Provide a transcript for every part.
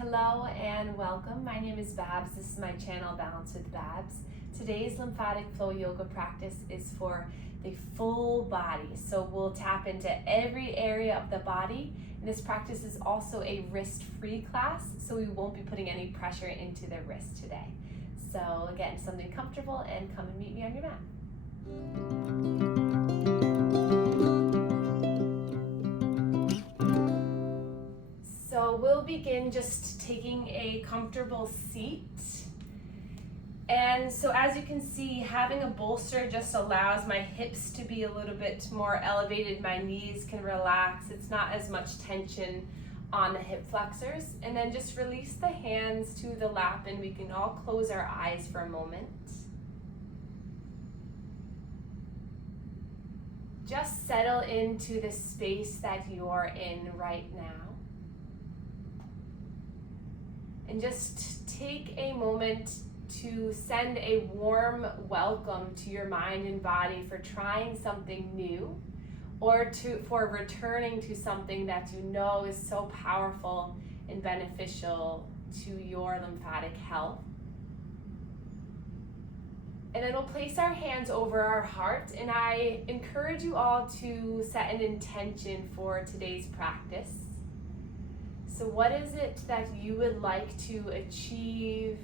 Hello and welcome. My name is Babz. This is my channel, Balance with Babz. Today's lymphatic flow yoga practice is for the full body. So we'll tap into every area of the body. And this practice is also a wrist-free class, so we won't be putting any pressure into the wrist today. So again, something comfortable and come and meet me on your mat. So we'll begin just taking a comfortable seat. And so as you can see, having a bolster just allows my hips to be a little bit more elevated. My knees can relax. It's not as much tension on the hip flexors. And then just release the hands to the lap and we can all close our eyes for a moment. Just settle into the space that you're in right now. And just take a moment to send a warm welcome to your mind and body for trying something new or for returning to something that you know is so powerful and beneficial to your lymphatic health. And then we'll place our hands over our heart, and I encourage you all to set an intention for today's practice. So what is it that you would like to achieve?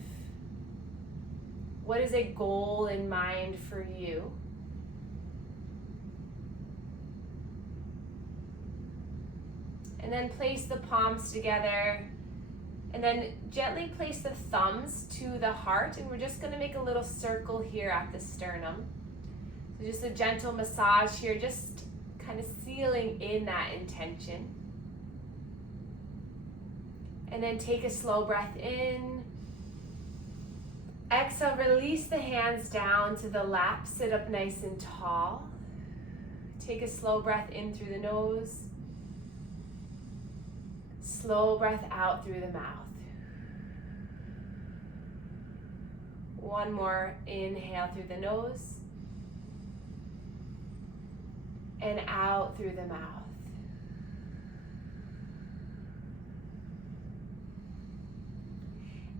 What is a goal in mind for you? And then place the palms together and then gently place the thumbs to the heart, and we're just going to make a little circle here at the sternum. So just a gentle massage here, just kind of sealing in that intention. And then take a slow breath in. Exhale, release the hands down to the lap. Sit up nice and tall. Take a slow breath in through the nose. Slow breath out through the mouth. One more inhale through the nose. And out through the mouth.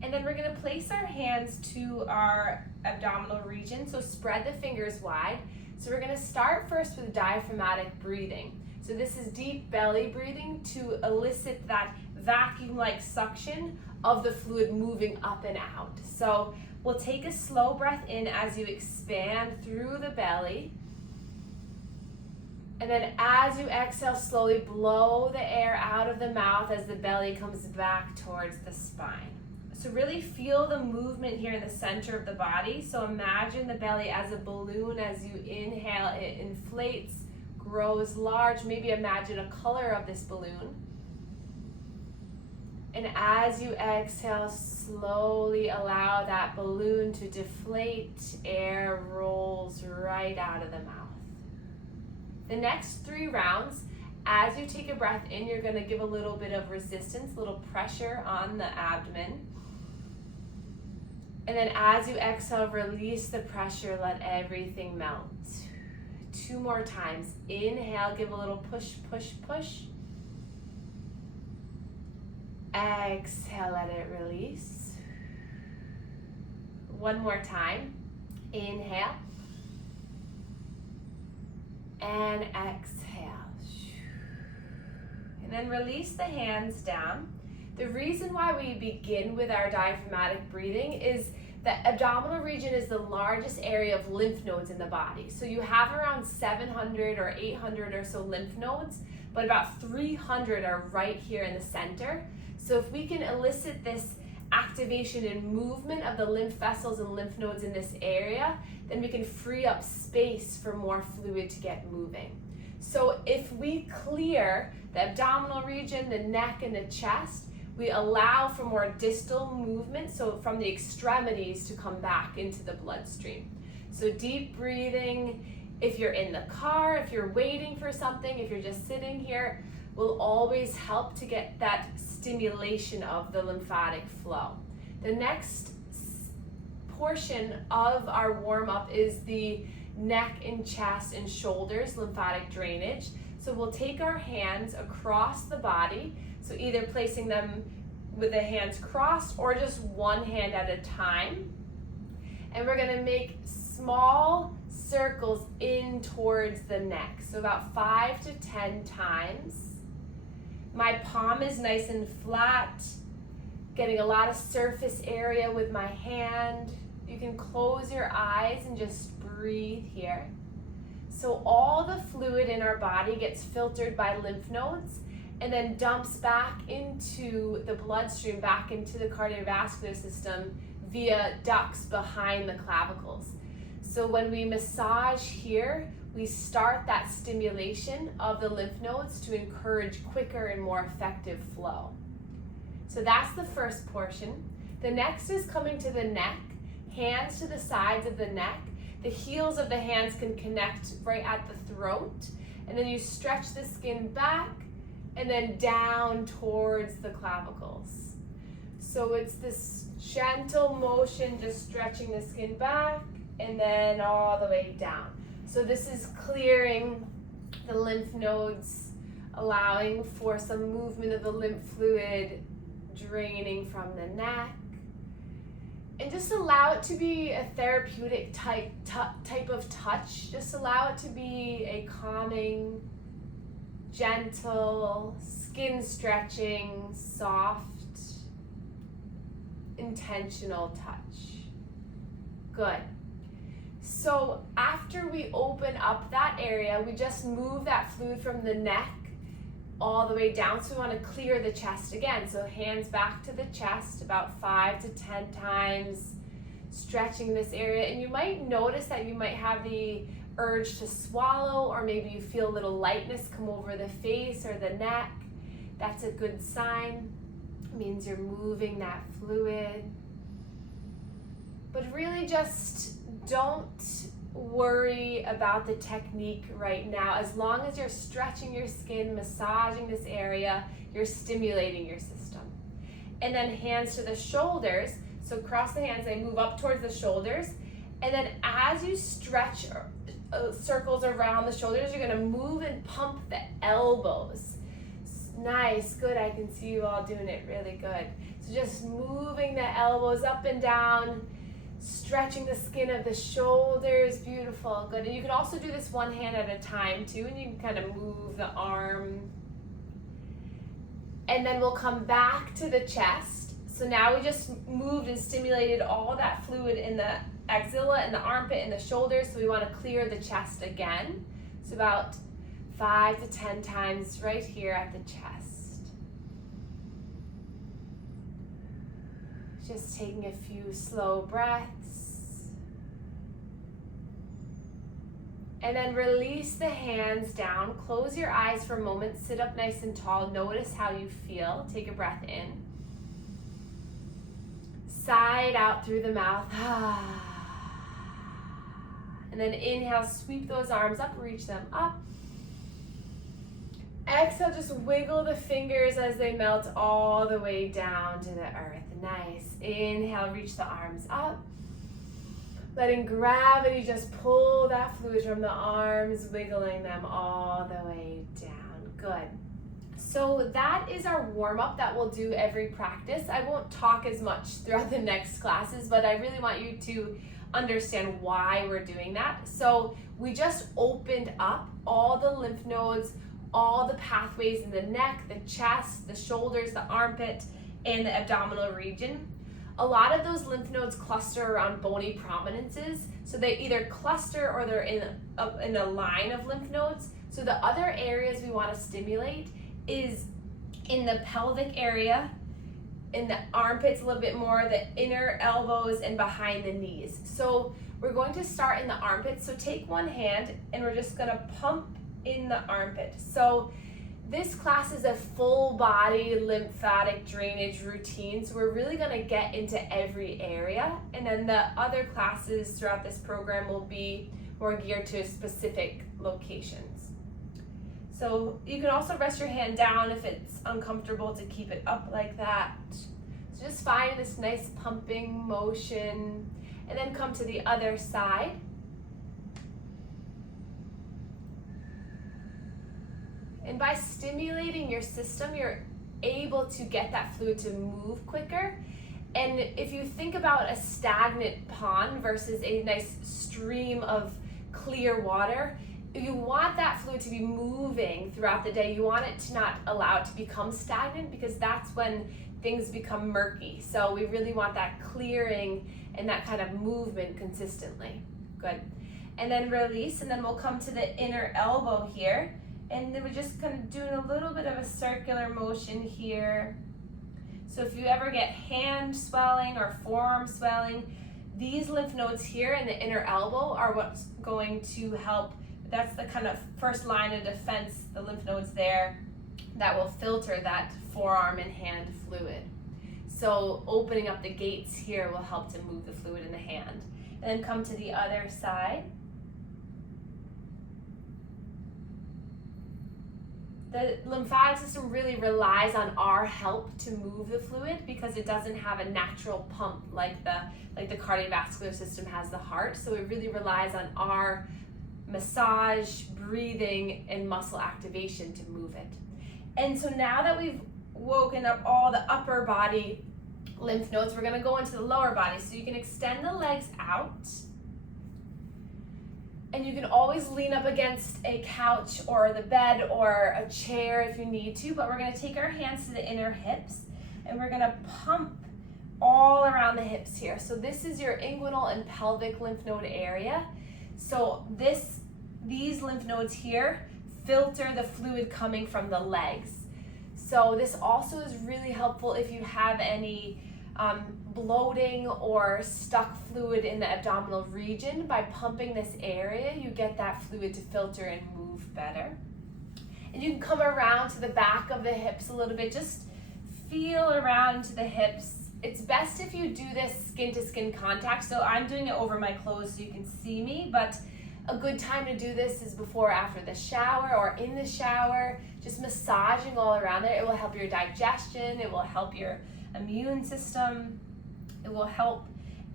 And then we're going to place our hands to our abdominal region, so spread the fingers wide. So we're going to start first with diaphragmatic breathing. So this is deep belly breathing to elicit that vacuum-like suction of the fluid moving up and out. So we'll take a slow breath in as you expand through the belly. And then as you exhale, slowly blow the air out of the mouth as the belly comes back towards the spine. So really feel the movement here in the center of the body. So imagine the belly as a balloon. As you inhale, it inflates, grows large. Maybe imagine a color of this balloon. And as you exhale, slowly allow that balloon to deflate. Air rolls right out of the mouth. The next 3 rounds, as you take a breath in, you're going to give a little bit of resistance, a little pressure on the abdomen. And then as you exhale, release the pressure, let everything melt. 2 more times. Inhale, give a little push, push, push. Exhale, let it release. 1 more time. Inhale. And exhale. And then release the hands down. The reason why we begin with our diaphragmatic breathing is the abdominal region is the largest area of lymph nodes in the body. So you have around 700 or 800 or so lymph nodes, but about 300 are right here in the center. So if we can elicit this activation and movement of the lymph vessels and lymph nodes in this area, then we can free up space for more fluid to get moving. So if we clear the abdominal region, the neck, and the chest, we allow for more distal movement, so from the extremities to come back into the bloodstream. So deep breathing, if you're in the car, if you're waiting for something, if you're just sitting here, will always help to get that stimulation of the lymphatic flow. The next portion of our warm-up is the neck and chest and shoulders lymphatic drainage. So we'll take our hands across the body, so either placing them with the hands crossed or just one hand at a time. And we're gonna make small circles in towards the neck. So about 5 to 10 times. My palm is nice and flat, getting a lot of surface area with my hand. You can close your eyes and just breathe here. So all the fluid in our body gets filtered by lymph nodes and then dumps back into the bloodstream, back into the cardiovascular system via ducts behind the clavicles. So when we massage here, we start that stimulation of the lymph nodes to encourage quicker and more effective flow. So that's the first portion. The next is coming to the neck, hands to the sides of the neck. The heels of the hands can connect right at the throat, and then you stretch the skin back and then down towards the clavicles. So it's this gentle motion, just stretching the skin back and then all the way down. So this is clearing the lymph nodes, allowing for some movement of the lymph fluid draining from the neck. And just allow it to be a therapeutic type of touch. Just allow it to be a calming, gentle, skin stretching, soft, intentional touch. Good. So after we open up that area, we just move that fluid from the neck all the way down. So we want to clear the chest again. So hands back to the chest about 5 to 10 times, stretching this area. And you might notice that you might have the urge to swallow, or maybe you feel a little lightness come over the face or the neck. That's a good sign. It means you're moving that fluid. But really just don't worry about the technique right now. As long as you're stretching your skin, massaging this area, you're stimulating your system. And then hands to the shoulders. So cross the hands, they move up towards the shoulders. And then as you stretch circles around the shoulders, you're gonna move and pump the elbows. Nice, good, I can see you all doing it really good. So just moving the elbows up and down, stretching the skin of the shoulders, beautiful, good. And you can also do this one hand at a time too, and you can kind of move the arm. And then we'll come back to the chest. So now we just moved and stimulated all that fluid in the axilla and the armpit and the shoulders, so we want to clear the chest again. So about 5 to 10 times right here at the chest. Just taking a few slow breaths. And then release the hands down. Close your eyes for a moment. Sit up nice and tall. Notice how you feel. Take a breath in. Side out through the mouth. And then inhale, sweep those arms up, reach them up. Exhale, just wiggle the fingers as they melt all the way down to the earth. Nice. Inhale, reach the arms up. Letting gravity just pull that fluid from the arms, wiggling them all the way down. Good. So that is our warm-up that we'll do every practice. I won't talk as much throughout the next classes, but I really want you to understand why we're doing that. So we just opened up all the lymph nodes, all the pathways in the neck, the chest, the shoulders, the armpit, and the abdominal region. A lot of those lymph nodes cluster around bony prominences. So they either cluster or they're in a line of lymph nodes. So the other areas we want to stimulate is in the pelvic area, in the armpits a little bit more, the inner elbows, and behind the knees. So we're going to start in the armpits. So take one hand and we're just gonna pump in the armpit. So this class is a full body lymphatic drainage routine. So we're really gonna get into every area. And then the other classes throughout this program will be more geared to specific locations. So you can also rest your hand down if it's uncomfortable to keep it up like that. So just find this nice pumping motion and then come to the other side. And by stimulating your system, you're able to get that fluid to move quicker. And if you think about a stagnant pond versus a nice stream of clear water, you want that fluid to be moving throughout the day. You want it to not allow it to become stagnant, because that's when things become murky. So we really want that clearing and that kind of movement consistently. Good. And then release, and then we'll come to the inner elbow here. And then we're just kind of doing a little bit of a circular motion here. So if you ever get hand swelling or forearm swelling, these lymph nodes here in the inner elbow are what's going to help. That's the kind of first line of defense, the lymph nodes there, that will filter that forearm and hand fluid. So opening up the gates here will help to move the fluid in the hand. And then come to the other side. The lymphatic system really relies on our help to move the fluid, because it doesn't have a natural pump like the cardiovascular system has the heart. So it really relies on our massage, breathing, and muscle activation to move it. And so now that we've woken up all the upper body lymph nodes, we're going to go into the lower body. So you can extend the legs out. And you can always lean up against a couch or the bed or a chair if you need to, but we're going to take our hands to the inner hips and we're going to pump all around the hips here. So this is your inguinal and pelvic lymph node area. So these lymph nodes here filter the fluid coming from the legs. So this also is really helpful if you have any bloating or stuck fluid in the abdominal region. By pumping this area, you get that fluid to filter and move better. And you can come around to the back of the hips a little bit, just feel around to the hips. It's best if you do this skin to skin contact. So I'm doing it over my clothes so you can see me, but a good time to do this is before or after the shower or in the shower, just massaging all around there. It will help your digestion, it will help your immune system, it will help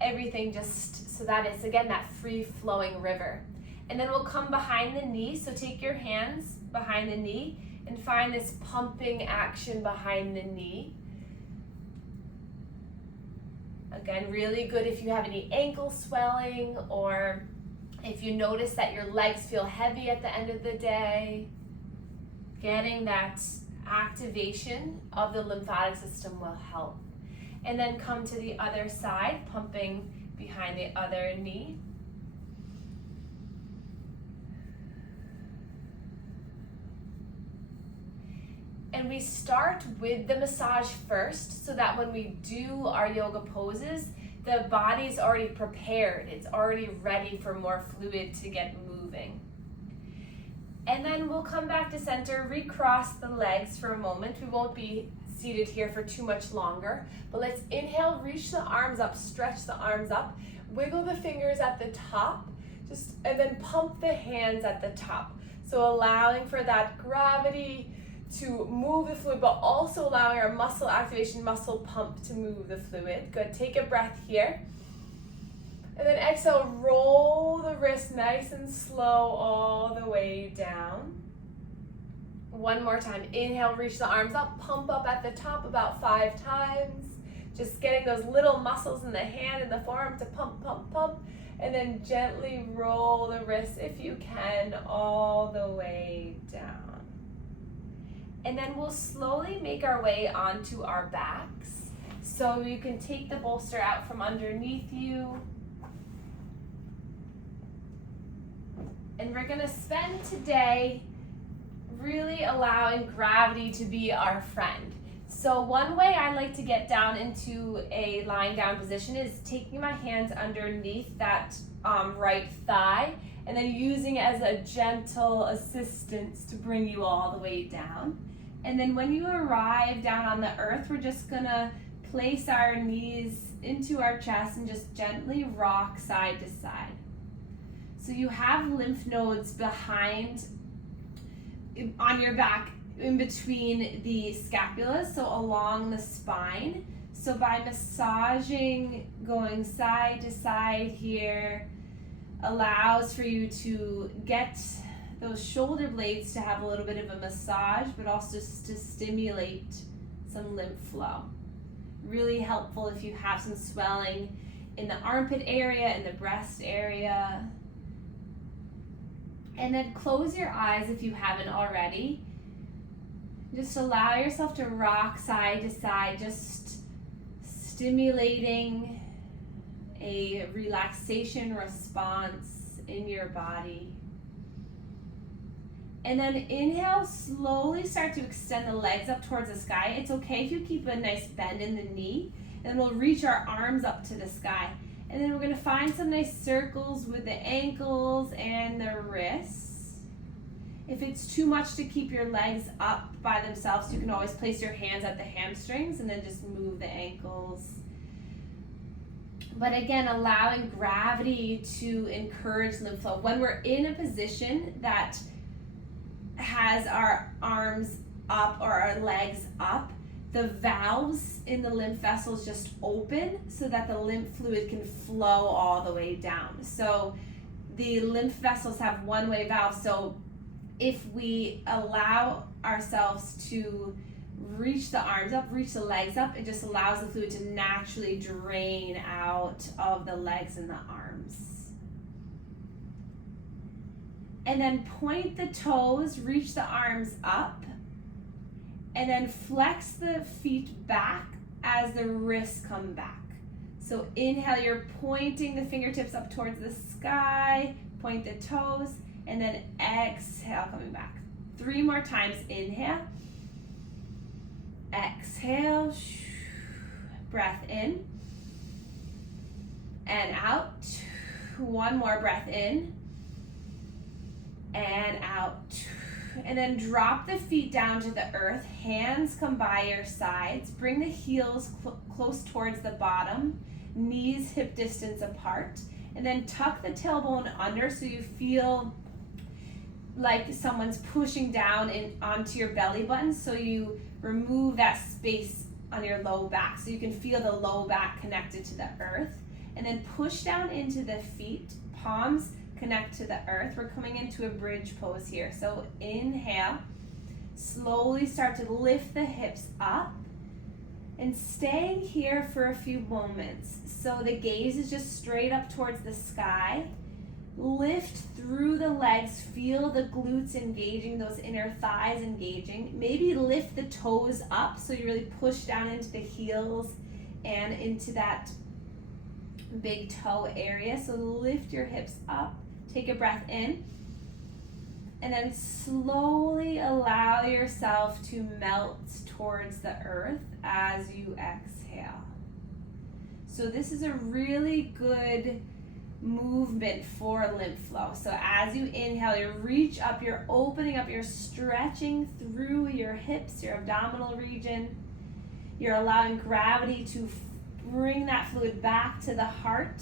everything, just so that it's, again, that free flowing river. And then we'll come behind the knee. So take your hands behind the knee and find this pumping action behind the knee. Again, really good if you have any ankle swelling, or if you notice that your legs feel heavy at the end of the day. Getting that activation of the lymphatic system will help. And then come to the other side, pumping behind the other knee. And we start with the massage first, so that when we do our yoga poses, the body's already prepared. It's already ready for more fluid to get moving. And then we'll come back to center, recross the legs for a moment. We won't be seated here for too much longer, but let's inhale, reach the arms up, stretch the arms up, wiggle the fingers at the top, and then pump the hands at the top. So allowing for that gravity to move the fluid, but also allowing our muscle activation, muscle pump to move the fluid. Good, take a breath here. And then exhale, roll the wrist nice and slow all the way down. One more time, inhale, reach the arms up, pump up at the top about 5 times. Just getting those little muscles in the hand and the forearm to pump, pump, pump. And then gently roll the wrist, if you can, all the way down. And then we'll slowly make our way onto our backs. So you can take the bolster out from underneath you. And we're gonna spend today really allowing gravity to be our friend. So one way I like to get down into a lying down position is taking my hands underneath that right thigh, and then using it as a gentle assistance to bring you all the way down. And then when you arrive down on the earth, we're just gonna place our knees into our chest and just gently rock side to side. So you have lymph nodes behind, on your back, in between the scapulas, so along the spine. So by massaging, going side to side here, allows for you to get those shoulder blades to have a little bit of a massage, but also just to stimulate some lymph flow. Really helpful if you have some swelling in the armpit area, in the breast area. And then close your eyes if you haven't already. Just allow yourself to rock side to side, just stimulating a relaxation response in your body. And then inhale, slowly start to extend the legs up towards the sky. It's okay if you keep a nice bend in the knee, and we'll reach our arms up to the sky. And then we're gonna find some nice circles with the ankles and the wrists. If it's too much to keep your legs up by themselves, you can always place your hands at the hamstrings and then just move the ankles. But again, allowing gravity to encourage lymph flow. When we're in a position that has our arms up or our legs up, the valves in the lymph vessels just open so that the lymph fluid can flow all the way down. So the lymph vessels have one-way valves. So if we allow ourselves to reach the arms up, reach the legs up, it just allows the fluid to naturally drain out of the legs and the arms. And then point the toes, reach the arms up, and then flex the feet back as the wrists come back. So inhale, you're pointing the fingertips up towards the sky, point the toes, and then exhale, coming back. 3 more times, inhale, exhale, breath in, and out. 1 more breath in, and out. And then drop the feet down to the earth, hands come by your sides, bring the heels close towards the bottom, knees hip distance apart, and then tuck the tailbone under so you feel like someone's pushing down onto your belly button, so you remove that space on your low back so you can feel the low back connected to the earth. And then push down into the feet, palms connect to the earth. We're coming into a bridge pose here. So inhale, slowly start to lift the hips up and staying here for a few moments. So the gaze is just straight up towards the sky. Lift through the legs, feel the glutes engaging, those inner thighs engaging. Maybe lift the toes up so you really push down into the heels and into that big toe area. So lift your hips up. Take a breath in, and then slowly allow yourself to melt towards the earth as you exhale. So this is a really good movement for lymph flow. So as you inhale, you reach up, you're opening up, you're stretching through your hips, your abdominal region. You're allowing gravity to bring that fluid back to the heart.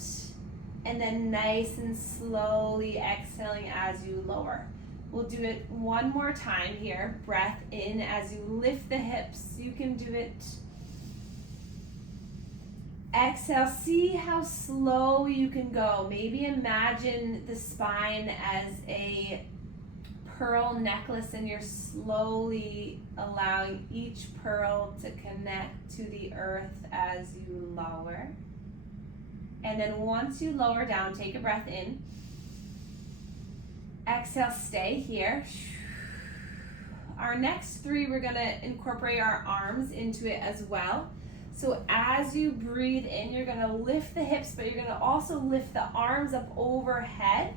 And then nice and slowly exhaling as you lower. We'll do it 1 more time here. Breath in as you lift the hips. You can do it. Exhale, see how slow you can go. Maybe imagine the spine as a pearl necklace and you're slowly allowing each pearl to connect to the earth as you lower. And then once you lower down, take a breath in. Exhale, stay here. Our next 3, we're gonna incorporate our arms into it as well. So as you breathe in, you're gonna lift the hips, but you're gonna also lift the arms up overhead.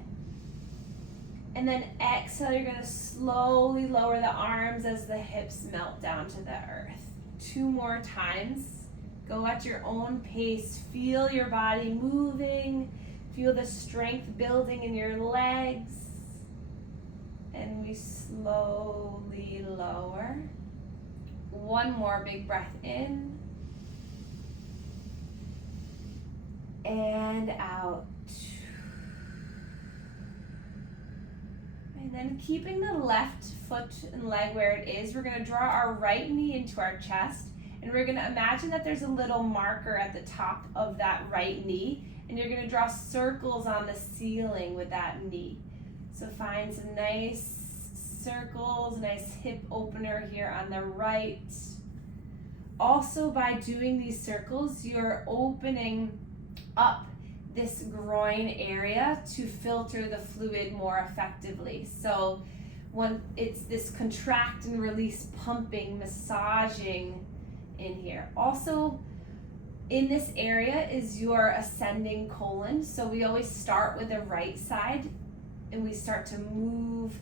And then exhale, you're gonna slowly lower the arms as the hips melt down to the earth. 2 more times. Go at your own pace. Feel your body moving. Feel the strength building in your legs. And we slowly lower. 1 more big breath in. And out. And then keeping the left foot and leg where it is, we're going to draw our right knee into our chest. And we're going to imagine that there's a little marker at the top of that right knee, and you're going to draw circles on the ceiling with that knee. So find some nice circles, nice hip opener here on the right. also, by doing these circles, you're opening up this groin area to filter the fluid more effectively. So when it's this contract and release, pumping, massaging in here. Also, in this area is your ascending colon. So we always start with the right side and we start to move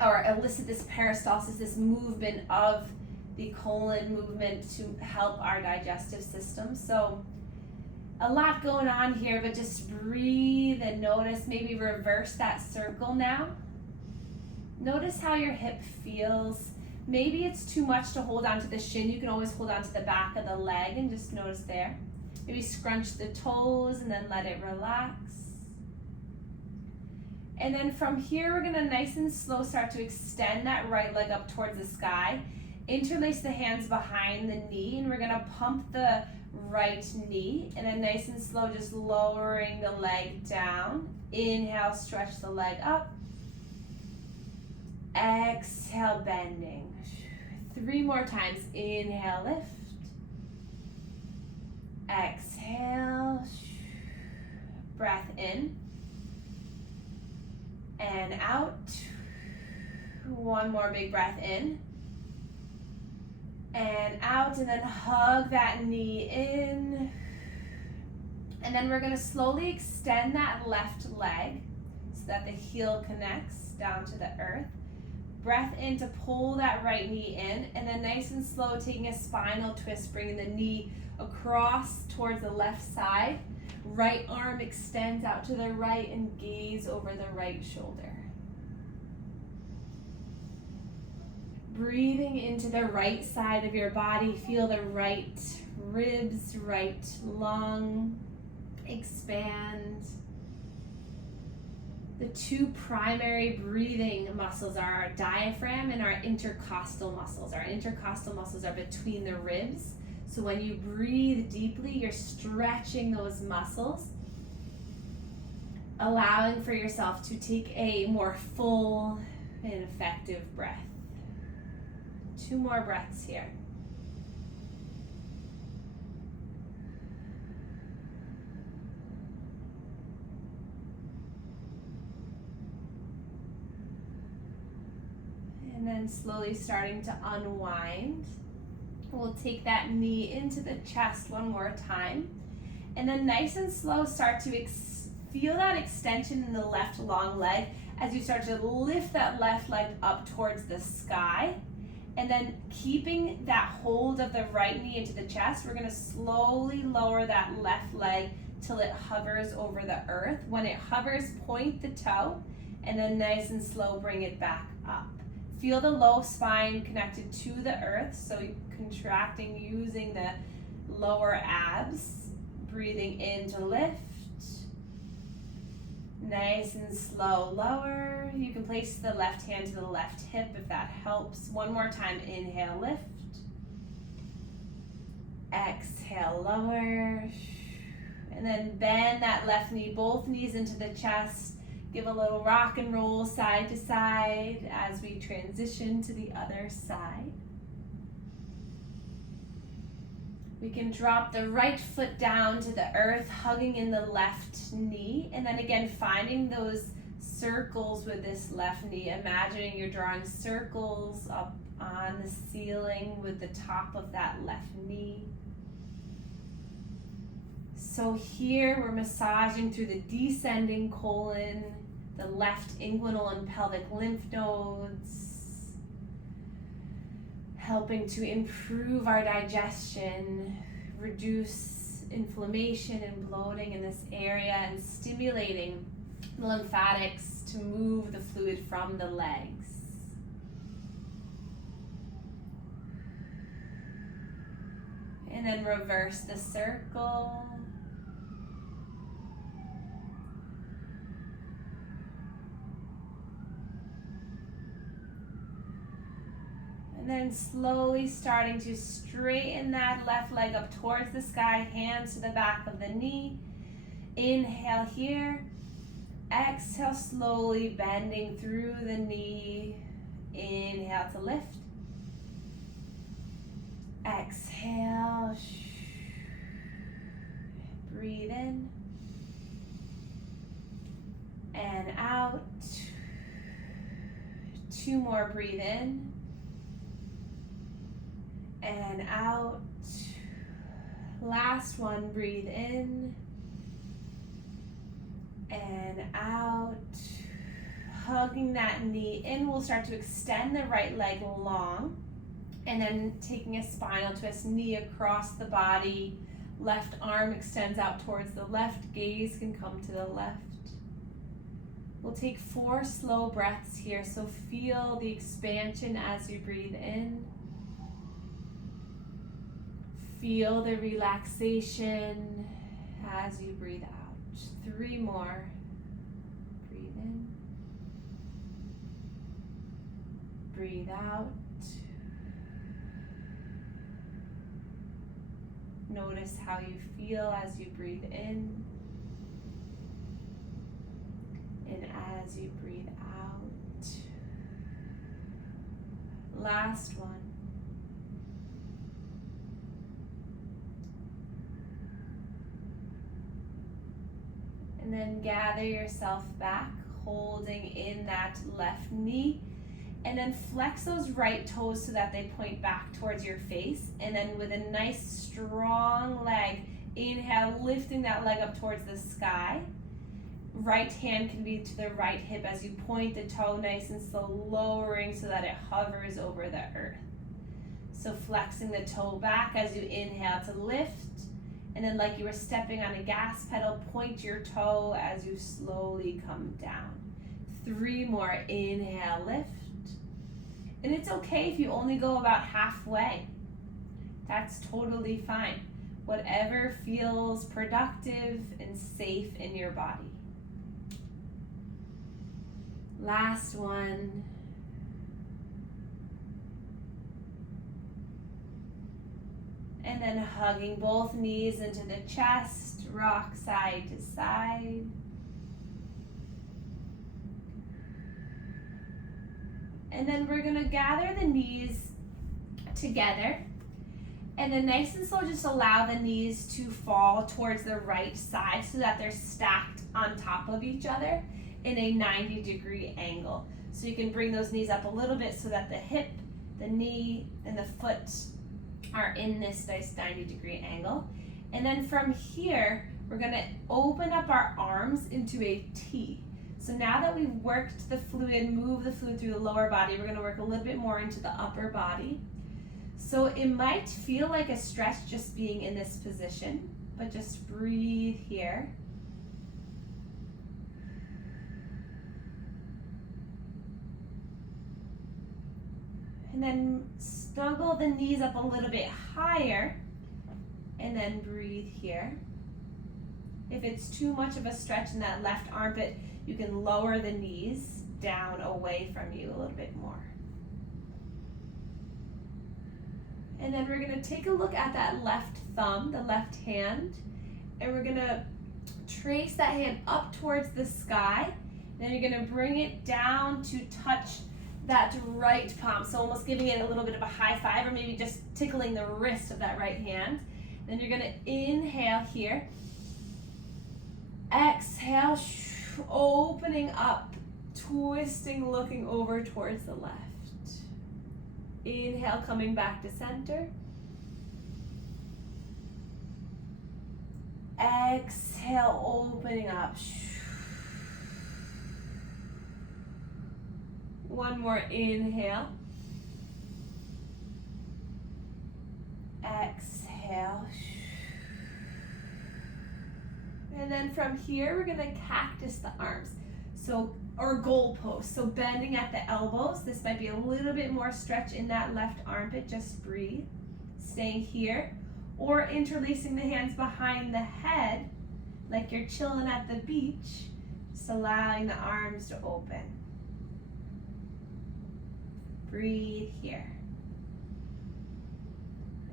or elicit this peristalsis, this movement of the colon movement to help our digestive system. So a lot going on here, but just breathe and notice. Maybe reverse that circle now. Notice how your hip feels. Maybe it's too much to hold on to the shin. You can always hold on to the back of the leg and just notice there. Maybe scrunch the toes and then let it relax. And then from here, we're gonna nice and slow start to extend that right leg up towards the sky. Interlace the hands behind the knee, and we're gonna pump the right knee, and then nice and slow, just lowering the leg down. Inhale, stretch the leg up. Exhale, bending. 3 more times. Inhale, lift. Exhale. Breath in and out. 1 more big breath in and out, and then hug that knee in. And then we're going to slowly extend that left leg so that the heel connects down to the earth. Breath in to pull that right knee in, and then nice and slow, taking a spinal twist, bringing the knee across towards the left side. Right arm extends out to the right and gaze over the right shoulder. Breathing into the right side of your body, feel the right ribs, right lung expand. The 2 primary breathing muscles are our diaphragm and our intercostal muscles. Our intercostal muscles are between the ribs. So when you breathe deeply, you're stretching those muscles, allowing for yourself to take a more full and effective breath. 2 more breaths here. And then slowly starting to unwind. We'll take that knee into the chest 1 more time. And then nice and slow, start to feel that extension in the left long leg as you start to lift that left leg up towards the sky. And then keeping that hold of the right knee into the chest, we're gonna slowly lower that left leg till it hovers over the earth. When it hovers, point the toe, and then nice and slow, bring it back up. Feel the low spine connected to the earth, so contracting using the lower abs. Breathing in to lift. Nice and slow, lower. You can place the left hand to the left hip if that helps. 1 more time, inhale, lift. Exhale, lower. And then bend that left knee, both knees into the chest. Give a little rock and roll side to side as we transition to the other side. We can drop the right foot down to the earth, hugging in the left knee. And then again, finding those circles with this left knee. Imagining you're drawing circles up on the ceiling with the top of that left knee. So here we're massaging through the descending colon, the left inguinal and pelvic lymph nodes, helping to improve our digestion, reduce inflammation and bloating in this area, and stimulating the lymphatics to move the fluid from the legs. And then reverse the circle. And then slowly starting to straighten that left leg up towards the sky, hands to the back of the knee. Inhale here. Exhale, slowly bending through the knee. Inhale to lift. Exhale. Breathe in. And out. 2 more, breathe in. And out. Last one, breathe in. And out. Hugging that knee in, we'll start to extend the right leg long. And then taking a spinal twist, knee across the body. Left arm extends out towards the left, gaze can come to the left. We'll take 4 slow breaths here, so feel the expansion as you breathe in. Feel the relaxation as you breathe out. 3 more. Breathe in. Breathe out. Notice how you feel as you breathe in and as you breathe out. Last one. And then gather yourself back, holding in that left knee. And then flex those right toes so that they point back towards your face. And then with a nice strong leg, inhale, lifting that leg up towards the sky. Right hand can be to the right hip as you point the toe nice and slow, lowering so that it hovers over the earth. So flexing the toe back as you inhale to lift. And then like you were stepping on a gas pedal, point your toe as you slowly come down. 3 more, inhale, lift. And it's okay if you only go about halfway. That's totally fine. Whatever feels productive and safe in your body. Last one. And then hugging both knees into the chest, rock side to side. And then we're gonna gather the knees together. And then nice and slow, just allow the knees to fall towards the right side so that they're stacked on top of each other in a 90-degree angle. So you can bring those knees up a little bit so that the hip, the knee, and the foot are in this nice 90-degree angle. And then from here, we're gonna open up our arms into a T. So now that we've worked the fluid, moved the fluid through the lower body, we're gonna work a little bit more into the upper body. So it might feel like a stretch just being in this position, but just breathe here. And then snuggle the knees up a little bit higher, and then breathe here. If it's too much of a stretch in that left armpit, you can lower the knees down away from you a little bit more. And then we're gonna take a look at that left thumb, the left hand, and we're gonna trace that hand up towards the sky. Then you're gonna bring it down to touch that right palm, so almost giving it a little bit of a high five, or maybe just tickling the wrist of that right hand. Then you're gonna inhale here. Exhale, opening up, twisting, looking over towards the left. Inhale, coming back to center. Exhale, opening up. One more inhale. Exhale. And then from here, we're gonna cactus the arms. So, or goalpost. So bending at the elbows. This might be a little bit more stretch in that left armpit. Just breathe. Staying here. Or interlacing the hands behind the head, like you're chilling at the beach. Just allowing the arms to open. Breathe here.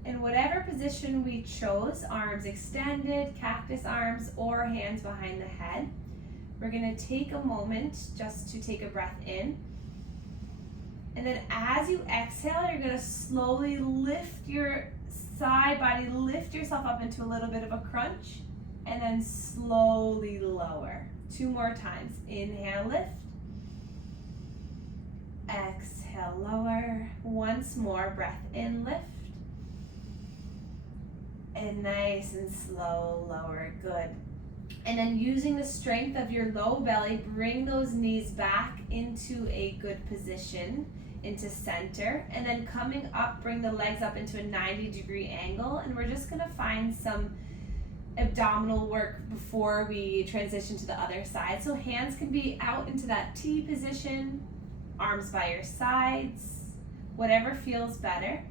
In whatever position we chose, arms extended, cactus arms, or hands behind the head, we're gonna take a moment just to take a breath in. And then as you exhale, you're gonna slowly lift your side body, lift yourself up into a little bit of a crunch, and then slowly lower. 2 more times. Inhale, lift. Exhale, lower. Once more, breath in, lift. And nice and slow, lower, good. And then using the strength of your low belly, bring those knees back into a good position, into center. And then coming up, bring the legs up into a 90-degree angle. And we're just gonna find some abdominal work before we transition to the other side. So hands can be out into that T position, arms by your sides, whatever feels better.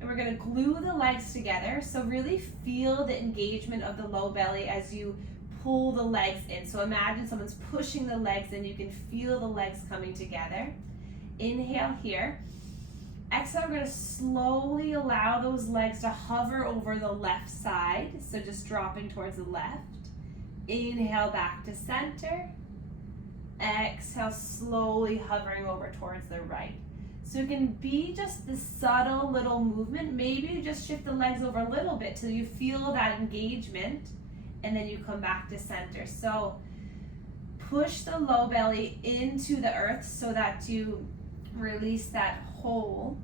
And we're gonna glue the legs together. So really feel the engagement of the low belly as you pull the legs in. So imagine someone's pushing the legs in. You can feel the legs coming together. Inhale here. Exhale, we're gonna slowly allow those legs to hover over the left side. So just dropping towards the left. Inhale, back to center. Exhale, slowly hovering over towards the right. So it can be just this subtle little movement. Maybe you just shift the legs over a little bit till you feel that engagement, and then you come back to center. So push the low belly into the earth so that you release that hole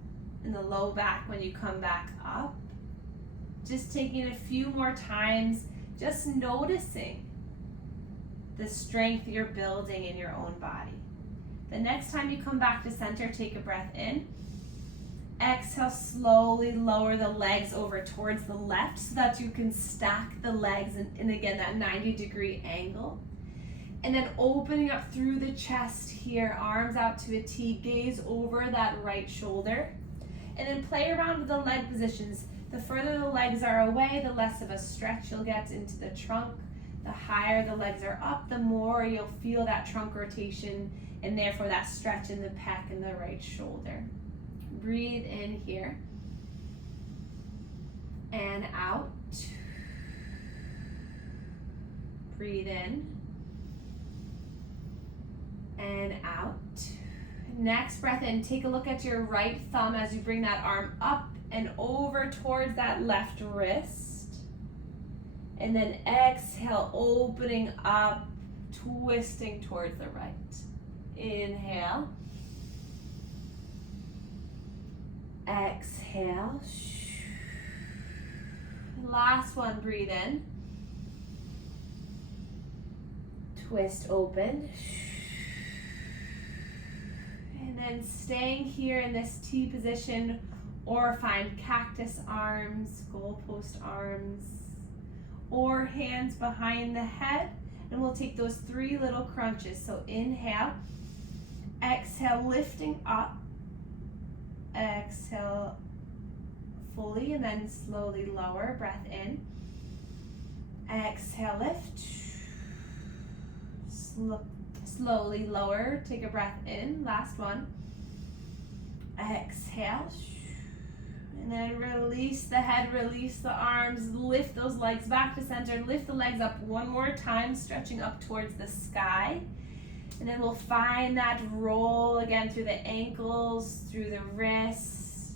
in the low back when you come back up. Just taking a few more times, just noticing the strength you're building in your own body. The next time you come back to center, take a breath in. Exhale, slowly lower the legs over towards the left so that you can stack the legs in again, that 90-degree angle. And then opening up through the chest here, arms out to a T, gaze over that right shoulder. And then play around with the leg positions. The further the legs are away, the less of a stretch you'll get into the trunk. The higher the legs are up, the more you'll feel that trunk rotation and therefore that stretch in the pec and the right shoulder. Breathe in here and out. Breathe in and out. Next breath in, take a look at your right thumb as you bring that arm up and over towards that left wrist. And then exhale, opening up, twisting towards the right. Inhale. Exhale. Last one, breathe in. Twist open. And then staying here in this T position, or find cactus arms, goalpost arms, or hands behind the head. And we'll take those 3 little crunches. So inhale, exhale, lifting up, exhale fully, and then slowly lower, breath in, exhale, lift, slowly lower, take a breath in, last one, exhale, and then release the head, release the arms, lift those legs back to center, lift the legs up one more time, stretching up towards the sky. And then we'll find that roll again through the ankles, through the wrists.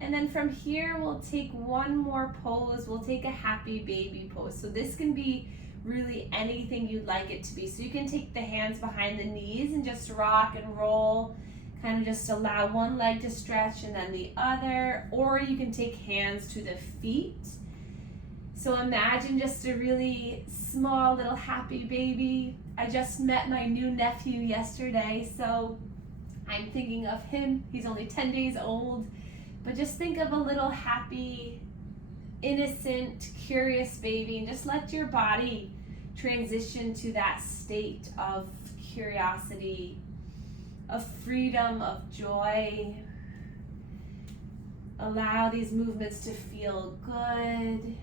And then from here, we'll take one more pose. We'll take a happy baby pose. So this can be really anything you'd like it to be. So you can take the hands behind the knees and just rock and roll, kind of just allow one leg to stretch and then the other, or you can take hands to the feet. So imagine just a really small little happy baby. I just met my new nephew yesterday, so I'm thinking of him. He's only 10 days old, but just think of a little happy, innocent, curious baby, and just let your body transition to that state of curiosity, of freedom, of joy. Allow these movements to feel good.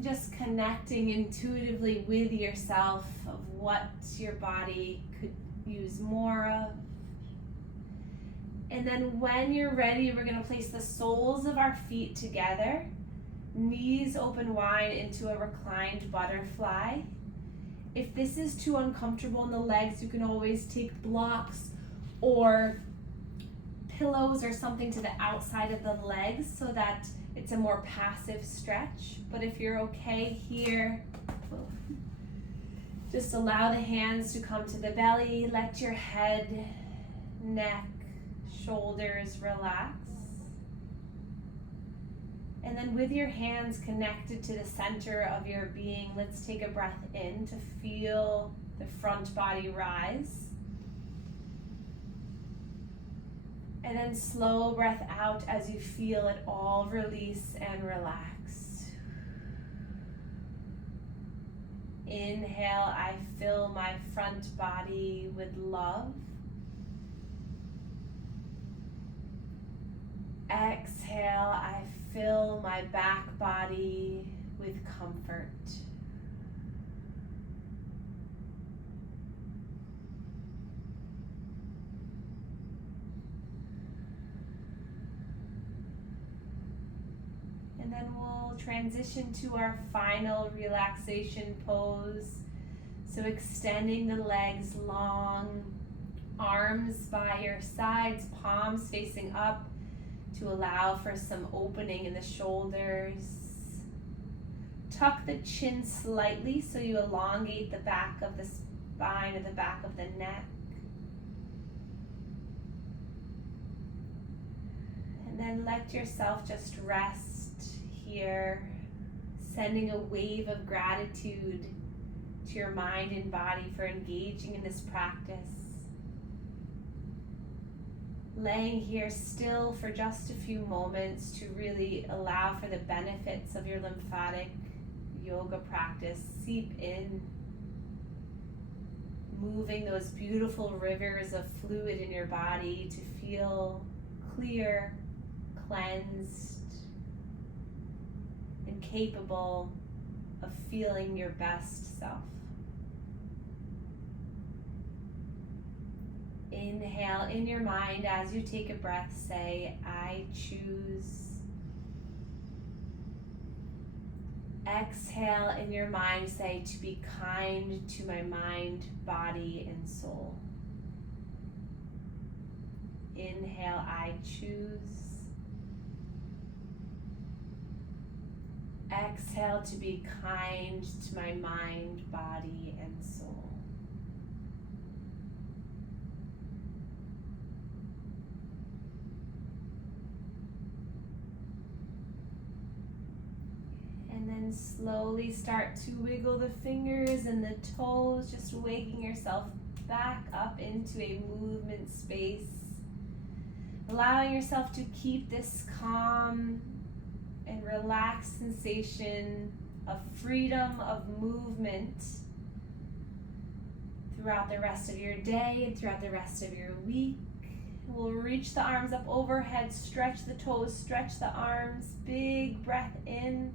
Just connecting intuitively with yourself of what your body could use more of. And then when you're ready, we're going to place the soles of our feet together, knees open wide into a reclined butterfly. If this is too uncomfortable in the legs, you can always take blocks or pillows or something to the outside of the legs so that it's a more passive stretch. But if you're okay here, just allow the hands to come to the belly. Let your head, neck, shoulders relax. And then with your hands connected to the center of your being, let's take a breath in to feel the front body rise. And then slow breath out as you feel it all release and relax. Inhale, I fill my front body with love. Exhale, I fill my back body with comfort. And then we'll transition to our final relaxation pose. So extending the legs long, arms by your sides, palms facing up to allow for some opening in the shoulders. Tuck the chin slightly so you elongate the back of the spine or the back of the neck. And then let yourself just rest here, sending a wave of gratitude to your mind and body for engaging in this practice. Laying here still for just a few moments to really allow for the benefits of your lymphatic yoga practice seep in, moving those beautiful rivers of fluid in your body to feel clear, cleansed, and capable of feeling your best self. Inhale in your mind as you take a breath, say, I choose. Exhale in your mind, say, to be kind to my mind, body, and soul. Inhale, I choose. Exhale to be kind to my mind, body, and soul. And then slowly start to wiggle the fingers and the toes, just waking yourself back up into a movement space. Allowing yourself to keep this calm and relaxed sensation of freedom of movement throughout the rest of your day and throughout the rest of your week. We'll reach the arms up overhead, stretch the toes, stretch the arms, big breath in.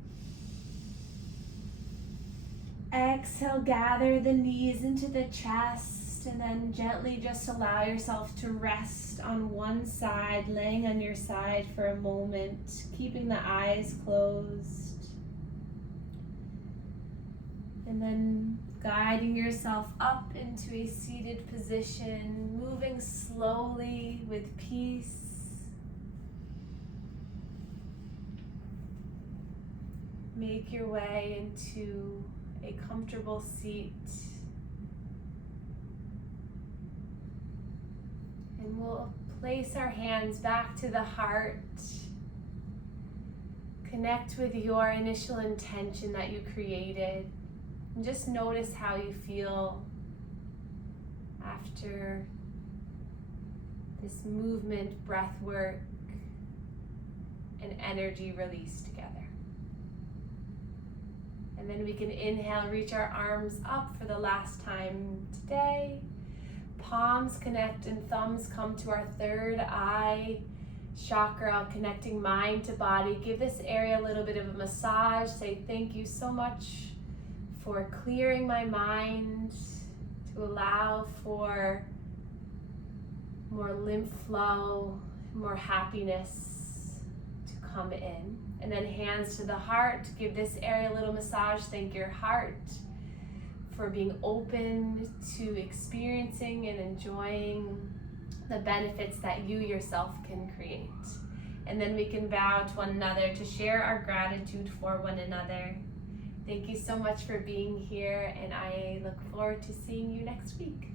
Exhale, gather the knees into the chest, and then gently just allow yourself to rest on one side, laying on your side for a moment, keeping the eyes closed. And then guiding yourself up into a seated position, moving slowly with peace. Make your way into a comfortable seat. And we'll place our hands back to the heart. Connect with your initial intention that you created. And just notice how you feel after this movement, breath work, and energy release together. And then we can inhale, reach our arms up for the last time today. Palms connect and thumbs come to our third eye chakra, connecting mind to body. Give this area a little bit of a massage. Say thank you so much for clearing my mind to allow for more lymph flow, more happiness to come in. And then hands to the heart. Give this area a little massage. Thank your heart for being open to experiencing and enjoying the benefits that you yourself can create. And then we can bow to one another to share our gratitude for one another. Thank you so much for being here, and I look forward to seeing you next week.